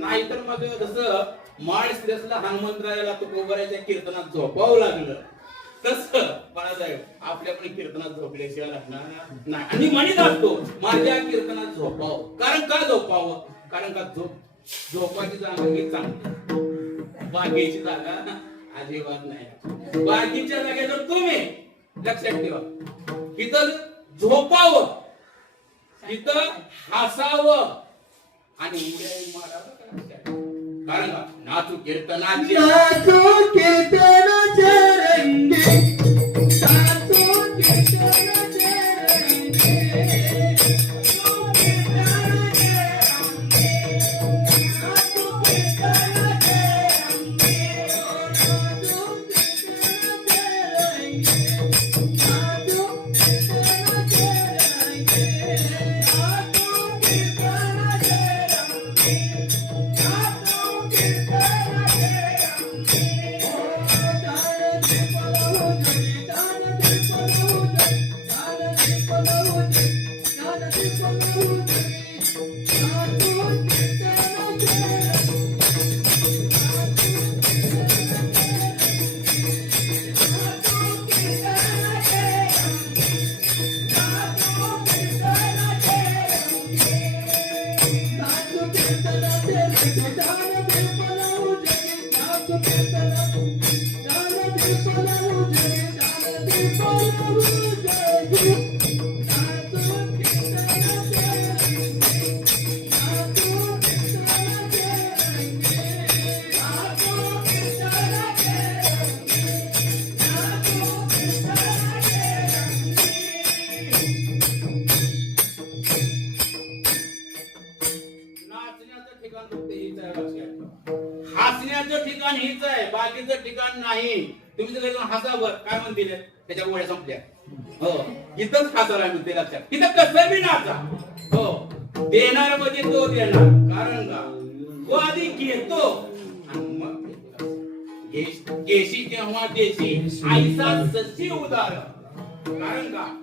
नाहीतर मग जसं माळ सिरसला हनुमंतरायाला तुकोबराच्या कीर्तनात झोपावं लागलं. तस बाळासाहेब आपल्या पण कीर्तनात झोपल्याशिवाय लागणार नाही. आणि म्हणत असतो माझ्या कीर्तनात झोपावं. कारण का झोपावं? कारण का झोप झोपाची जागा मी चांगली. बागेची जागा अजिबात नाही. बागेच्या जागेवर तुम्ही लक्षात ठेवा. इथं झोपावं. इथं हसावं. आणि उड्या मारावं का लक्षात? कारण का नाचू कीर्तनाची नाचो नाचण्याचं ठिकाण फक्त हेच आहे लक्षात हसण्याचं ठिकाण हेच आहे बाकीचं ठिकाण नाही. तुम्ही जर जाऊन हसावर काय म्हणतील? त्याच्या गोळ्या संपल्या. हो. इथंच हसायला म्हणते लक्षात. इथं कसं बी नाचा. हो. देणार म्हणजे तो देणार. कारण का? तो आधी घेतो. आणि मग देतो. तेव्हा देशी आईचा ससी उदार कारण का?